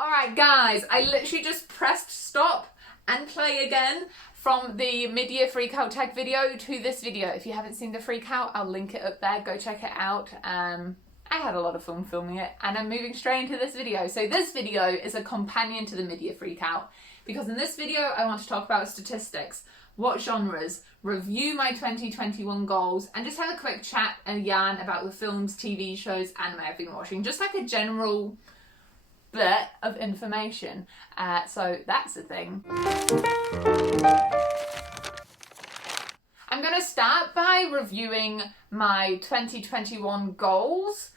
Alright guys, I literally just pressed stop and play again from the mid-year freakout tag video to this video. If you haven't seen the freakout, I'll link it up there, go check it out. I had a lot of fun filming it and I'm moving straight into this video. So this video is a companion to the mid-year freakout because in this video I want to talk about statistics, what genres, review my 2021 goals and just have a quick chat and yarn about the films, TV shows, anime I've been watching. Just like a general bit of information. So that's the thing. I'm going to start by reviewing my 2021 goals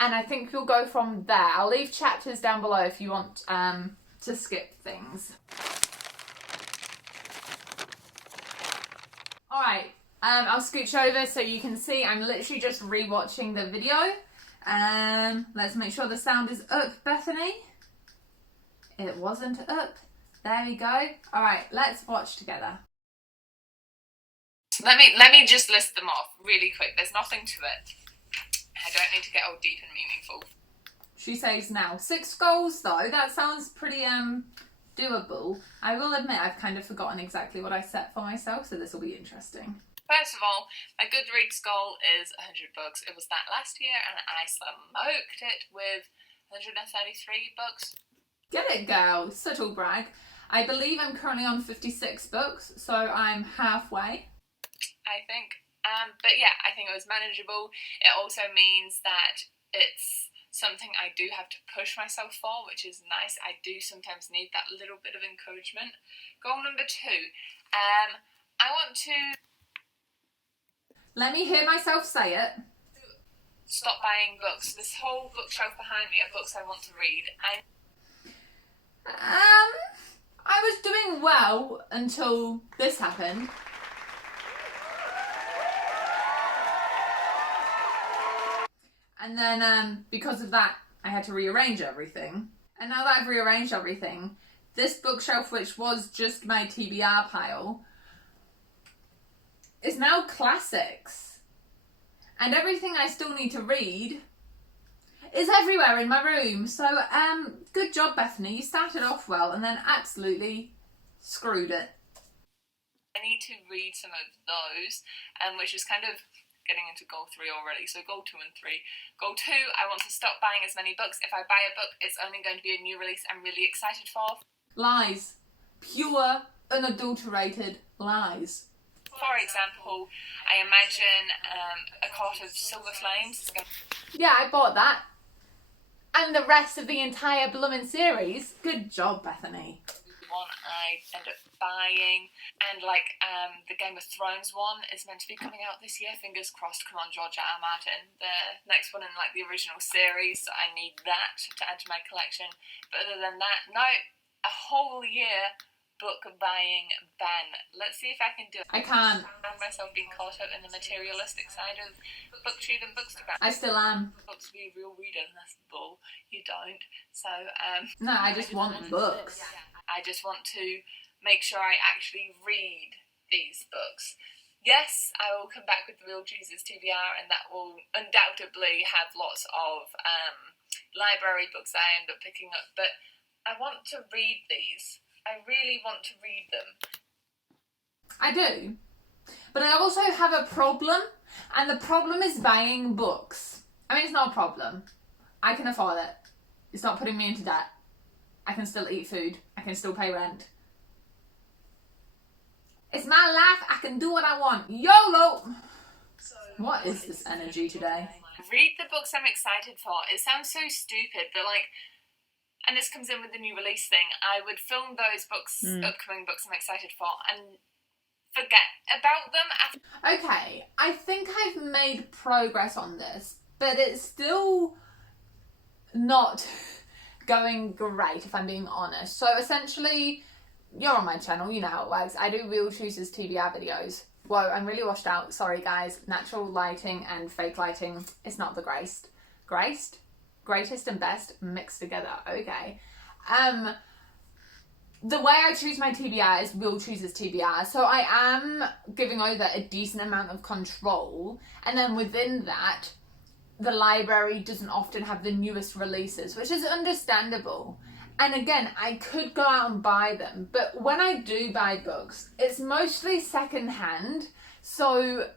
and I think we'll go from there. I'll leave chapters down below if you want to skip things. Alright, I'll scooch over so you can see I'm literally just rewatching the video. Let's make sure the sound is up, Bethany. It wasn't up. There we go. Alright, let's watch together. Let me just list them off really quick. There's nothing to it. I don't need to get all deep and meaningful. She says now. 6 goals though, that sounds pretty doable. I will admit I've kind of forgotten exactly what I set for myself, so this will be interesting. First of all, my Goodreads goal is 100 books. It was that last year and I smoked it with 133 books. Get it, girl. Subtle brag. I believe I'm currently on 56 books, so I'm halfway. I think. But yeah, I think it was manageable. It also means that it's something I do have to push myself for, which is nice. I do sometimes need that little bit of encouragement. Goal number 2. I want to... Let me hear myself say it. Stop buying books. This whole bookshelf behind me are books I want to read. I was doing well until this happened. And then because of that, I had to rearrange everything. And now that I've rearranged everything, this bookshelf, which was just my TBR pile, is now classics. And everything I still need to read is everywhere in my room. So, good job, Bethany. You started off well and then absolutely screwed it. I need to read some of those, which is kind of getting into goal 3 already. So goal 2 and 3. Goal 2, I want to stop buying as many books. If I buy a book, it's only going to be a new release I'm really excited for. Lies. Pure, unadulterated lies. For example, I imagine A Court of Silver Flames. Yeah, I bought that. And the rest of the entire blooming series. Good job, Bethany. One I end up buying, and like the Game of Thrones one is meant to be coming out this year. Fingers crossed. Come on, George R. R. Martin. The next one in like the original series, so I need that to add to my collection. But other than that, no, a whole year book buying ban. Let's see if I can do it. I can't. I found myself being caught up in the materialistic side of booktube and bookstagram. I still am. Books to be a real reader, and that's bull. You don't. So no, I just want books. I just want to make sure I actually read these books. Yes, I will come back with the Real Jesus TBR, and that will undoubtedly have lots of library books that I end up picking up, but I want to read these. I really want to read them. I do. But I also have a problem, and the problem is buying books. I mean, it's not a problem. I can afford it. It's not putting me into debt. I can still eat food. I can still pay rent. It's my life. I can do what I want. YOLO! What is this energy today? Read the books I'm excited for. It sounds so stupid, but like, and this comes in with the new release thing, I would film those books, upcoming books I'm excited for, and forget about them after. Okay, I think I've made progress on this, but it's still not going great, if I'm being honest. So essentially, you're on my channel, you know how it works. I do Real Choosers TBR videos. Whoa, I'm really washed out. Sorry, guys. Natural lighting and fake lighting is not the greatest. Greatest and best mixed together. Okay. The way I choose my TBR is Real Choosers TBR. So I am giving over a decent amount of control. And then within that, the library doesn't often have the newest releases, which is understandable. And again, I could go out and buy them, but when I do buy books, it's mostly secondhand, so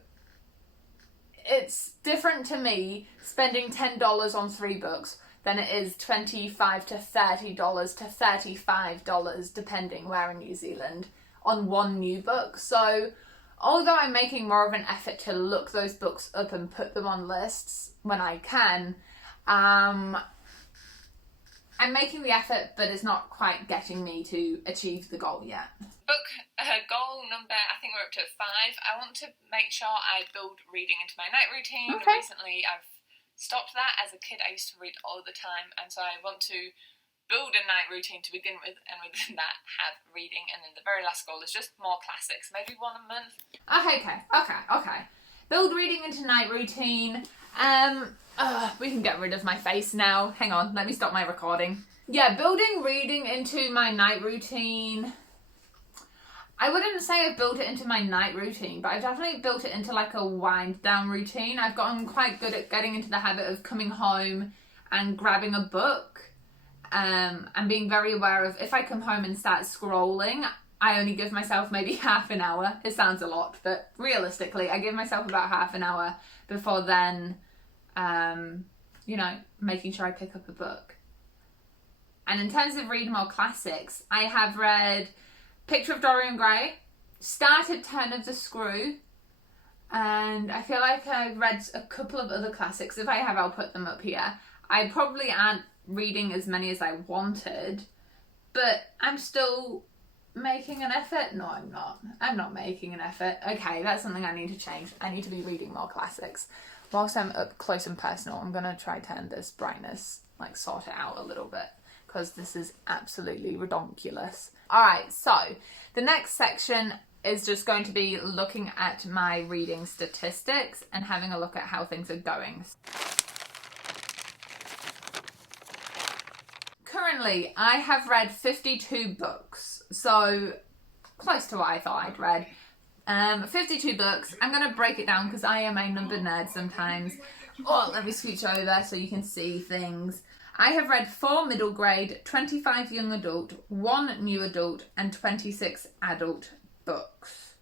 it's different to me spending $10 on 3 books than it is $25 to $30 to $35, depending where in New Zealand, on one new book. So although I'm making more of an effort to look those books up and put them on lists when I can, I'm making the effort, but it's not quite getting me to achieve the goal yet. Book goal number, I think we're up to 5. I want to make sure I build reading into my night routine. Okay. Recently I've stopped that. As a kid I used to read all the time, and so I want to build a night routine to begin with, and within that have reading, and then the very last goal is just more classics, maybe 1 a month. Okay. Build reading into night routine. We can get rid of my face now. Hang on, let me stop my recording. Yeah, building reading into my night routine. I wouldn't say I've built it into my night routine, but I've definitely built it into like a wind down routine. I've gotten quite good at getting into the habit of coming home and grabbing a book, and being very aware of if I come home and start scrolling, I only give myself maybe half an hour. It sounds a lot, but realistically, I give myself about half an hour before then, making sure I pick up a book. And in terms of reading more classics, I have read Picture of Dorian Gray, started Turn of the Screw, and I feel like I've read a couple of other classics. If I have, I'll put them up here. I probably aren't reading as many as I wanted, but I'm still making an effort. No, I'm not. I'm not making an effort. Okay, that's something I need to change. I need to be reading more classics. Whilst I'm up close and personal, I'm going to try turn this brightness, sort it out a little bit, because this is absolutely redonkulous. Alright, so the next section is just going to be looking at my reading statistics and having a look at how things are going. Currently, I have read 52 books, so close to what I thought I'd read. 52 books. I'm going to break it down because I am a number nerd sometimes. Oh, let me scooch over so you can see things. I have read 4 middle grade, 25 young adult, 1 new adult, and 26 adult books.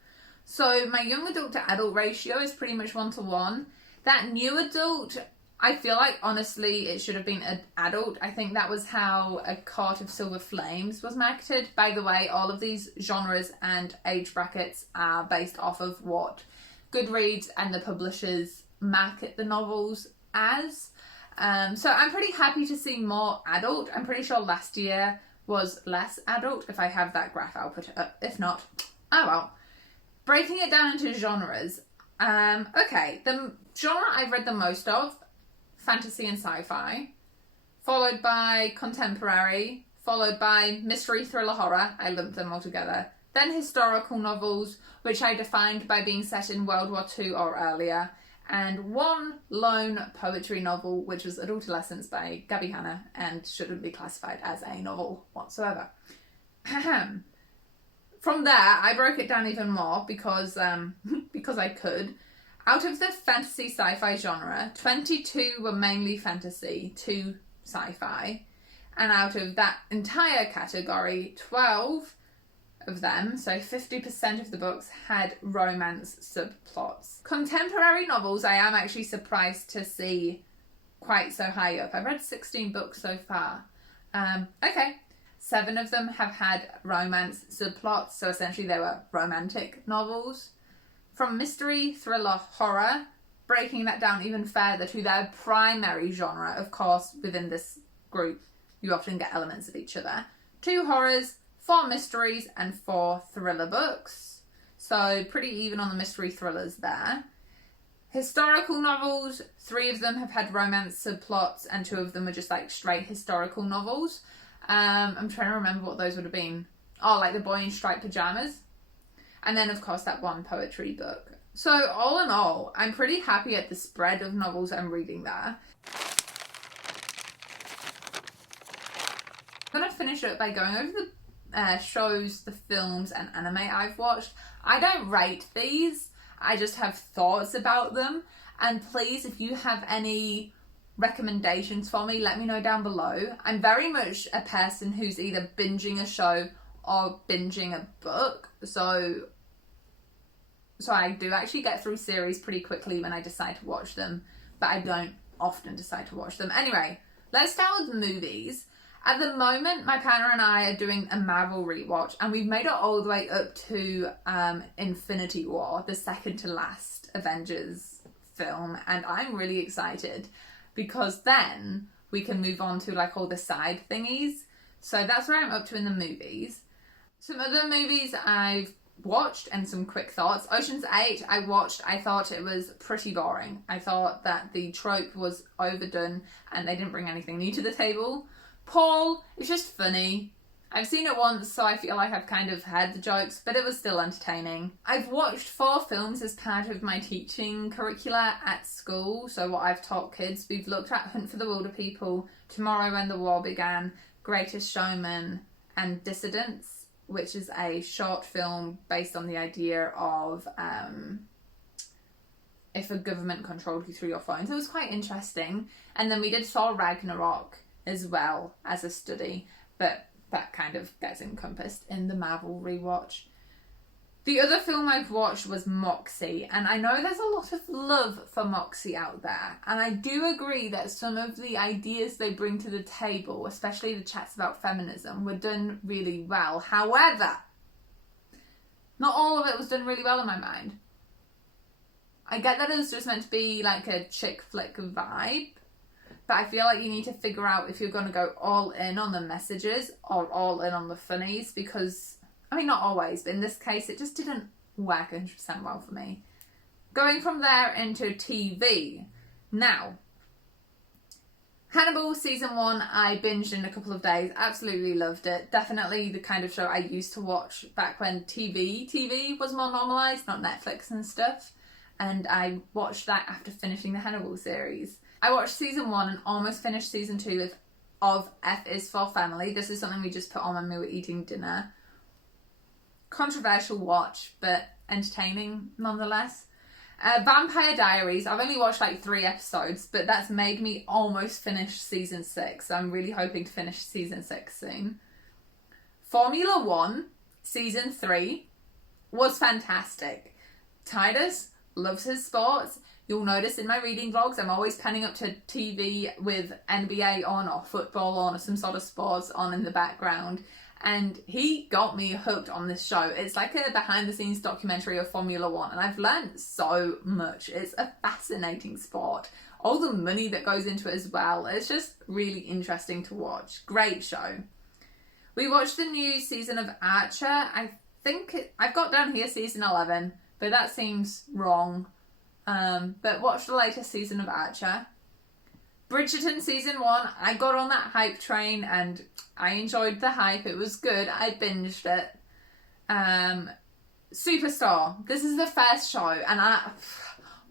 So my young adult to adult ratio is pretty much 1-to-1. That new adult, I feel like honestly it should have been an adult. I think that was how A Court of Silver Flames was marketed. By the way, all of these genres and age brackets are based off of what Goodreads and the publishers market the novels as. So I'm pretty happy to see more adult. I'm pretty sure last year was less adult. If I have that graph, I'll put it up. If not, oh well. Breaking it down into genres. Okay, the genre I've read the most of, fantasy and sci-fi, followed by contemporary, followed by mystery, thriller, horror. I lumped them all together. Then historical novels, which I defined by being set in World War II or earlier, and 1 lone poetry novel, which was Adultolescence by Gabby Hanna, and shouldn't be classified as a novel whatsoever. From there, I broke it down even more because I could. Out of the fantasy sci-fi genre, 22 were mainly fantasy, 2 sci-fi, and out of that entire category, 12 of them, so 50% of the books, had romance subplots. Contemporary novels, I am actually surprised to see quite so high up. I've read 16 books so far. Okay, 7 of them have had romance subplots, so essentially they were romantic novels. From mystery, thriller, horror, breaking that down even further to their primary genre, of course, within this group, you often get elements of each other. 2 horrors, 4 mysteries, and 4 thriller books. So pretty even on the mystery thrillers there. Historical novels, 3 of them have had romance subplots, and 2 of them are just straight historical novels. I'm trying to remember what those would have been. Oh, like The Boy in Striped Pajamas. And then, of course, that 1 poetry book. So, all in all, I'm pretty happy at the spread of novels I'm reading there. I'm going to finish up by going over the shows, the films, and anime I've watched. I don't rate these. I just have thoughts about them. And please, if you have any recommendations for me, let me know down below. I'm very much a person who's either binging a show or binging a book, so I do actually get through series pretty quickly when I decide to watch them, but I don't often decide to watch them. Anyway, let's start with movies. At the moment, my partner and I are doing a Marvel rewatch, and we've made it all the way up to Infinity War, the second to last Avengers film, and I'm really excited because then we can move on to like all the side thingies. So that's where I'm up to in the movies. Some other movies I've watched and some quick thoughts. Ocean's 8 I watched. I thought it was pretty boring. I thought that the trope was overdone and they didn't bring anything new to the table. Paul is just funny. I've seen it once, so I feel like I've kind of heard the jokes, but it was still entertaining. I've watched 4 films as part of my teaching curricula at school, so what I've taught kids. We've looked at Hunt for the Wilder People, Tomorrow When the War Began, Greatest Showman, and Dissidents, which is a short film based on the idea of if a government controlled you through your phones. It was quite interesting. And then we did Thor Ragnarok as well as a study, but that kind of gets encompassed in the Marvel rewatch. The other film I've watched was Moxie, and I know there's a lot of love for Moxie out there, and I do agree that some of the ideas they bring to the table, especially the chats about feminism, were done really well. However, not all of it was done really well in my mind. I get that it was just meant to be like a chick flick vibe, but I feel like you need to figure out if you're going to go all in on the messages or all in on the funnies, because I mean, not always, but in this case, it just didn't work 100% well for me. Going from there into TV. Now, Hannibal season 1, I binged in a couple of days. Absolutely loved it. Definitely the kind of show I used to watch back when TV was more normalised, not Netflix and stuff. And I watched that after finishing the Hannibal series. I watched season 1 and almost finished season 2 of F is for Family. This is something we just put on when we were eating dinner. Controversial watch, but entertaining nonetheless. Vampire Diaries, I've only watched like 3 episodes, but that's made me almost finish season 6. So I'm really hoping to finish season 6 soon. Formula 1, season 3 was fantastic. Titus loves his sports. You'll notice in my reading vlogs, I'm always panning up to TV with NBA on or football on or some sort of sports on in the background. And he got me hooked on this show. It's like a behind-the-scenes documentary of Formula 1, and I've learned so much. It's a fascinating sport. All the money that goes into it as well. It's just really interesting to watch. Great show. We watched the new season of Archer. I've got down here season 11, but that seems wrong. But watch the latest season of Archer. Bridgerton season 1, I got on that hype train and I enjoyed the hype. It was good. I binged it. Superstore. This is the first show, and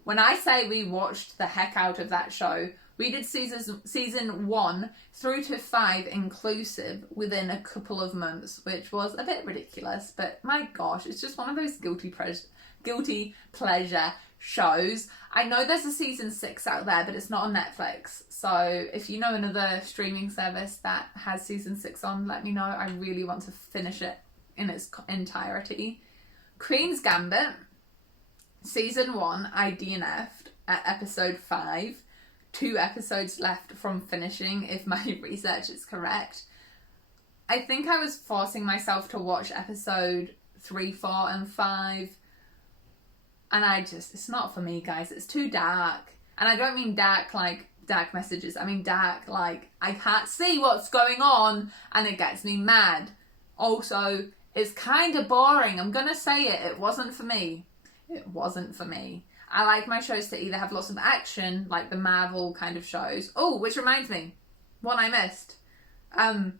when I say we watched the heck out of that show, we did season 1 through to 5 inclusive within a couple of months, which was a bit ridiculous, but my gosh, it's just one of those guilty pleasure shows. I know there's a season 6 out there, but it's not on Netflix. So if you know another streaming service that has season 6 on, let me know. I really want to finish it in its entirety. Queen's Gambit, season 1, I DNF'd at episode 5. 2 episodes left from finishing, if my research is correct. I think I was forcing myself to watch episode 3, 4, and 5. And it's not for me, guys. It's too dark. And I don't mean dark like dark messages. I mean dark like I can't see what's going on and it gets me mad. Also, it's kind of boring. I'm going to say it. It wasn't for me. It wasn't for me. I like my shows to either have lots of action, like the Marvel kind of shows. Oh, which reminds me, one I missed. I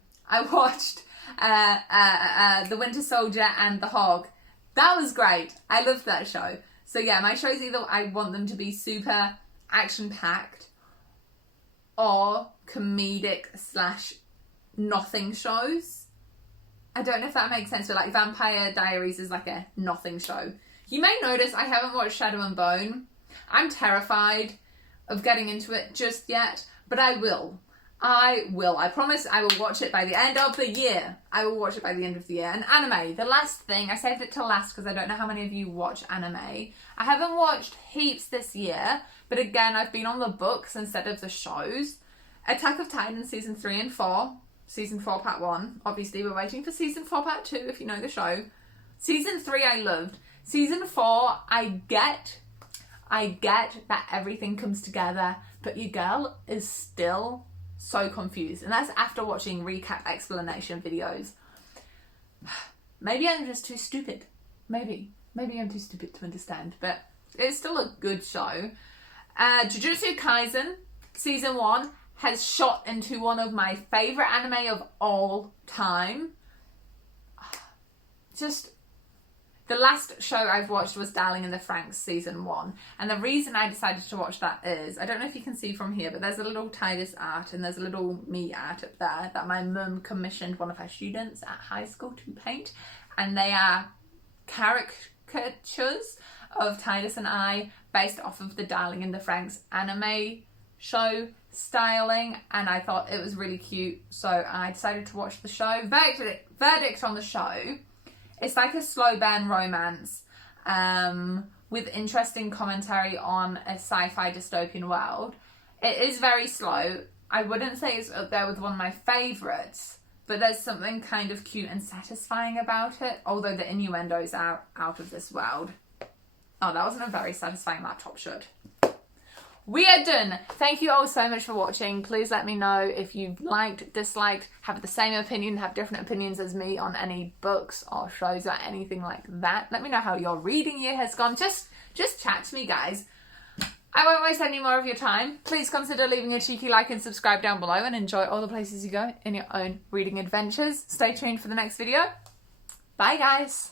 watched The Winter Soldier and The Hog. That was great. I loved that show. So yeah, my shows, either I want them to be super action-packed or comedic / nothing shows. I don't know if that makes sense, but like Vampire Diaries is like a nothing show. You may notice I haven't watched Shadow and Bone. I'm terrified of getting into it just yet, but I will. I will. I promise I will watch it by the end of the year. I will watch it by the end of the year. And anime, the last thing, I saved it till last because I don't know how many of you watch anime. I haven't watched heaps this year, but again, I've been on the books instead of the shows. Attack of Titan season 3 and 4. Season 4 part 1. Obviously, we're waiting for season 4 part 2 if you know the show. Season 3 I loved. Season 4, I get that everything comes together, but your girl is still so confused, and that's after watching recap explanation videos. Maybe I'm just too stupid. Maybe I'm too stupid to understand, but it's still a good show. Jujutsu Kaisen season 1 has shot into one of my favourite anime of all time. Just the last show I've watched was Darling in the Franxx season 1, and the reason I decided to watch that is, I don't know if you can see from here, but there's a little Titus art and there's a little me art up there that my mum commissioned one of her students at high school to paint, and they are caricatures of Titus and I based off of the Darling in the Franxx anime show styling, and I thought it was really cute, so I decided to watch the show. Verdict on the show: it's like a slow burn romance with interesting commentary on a sci-fi dystopian world. It is very slow. I wouldn't say it's up there with one of my favourites, but there's something kind of cute and satisfying about it, although the innuendos are out of this world. Oh, that wasn't a very satisfying laptop shut. We are done. Thank you all so much for watching. Please let me know if you liked, disliked, have the same opinion, have different opinions as me on any books or shows or anything like that. Let me know how your reading year has gone. Just chat to me, guys. I won't waste any more of your time. Please consider leaving a cheeky like and subscribe down below, and enjoy all the places you go in your own reading adventures. Stay tuned for the next video. Bye, guys.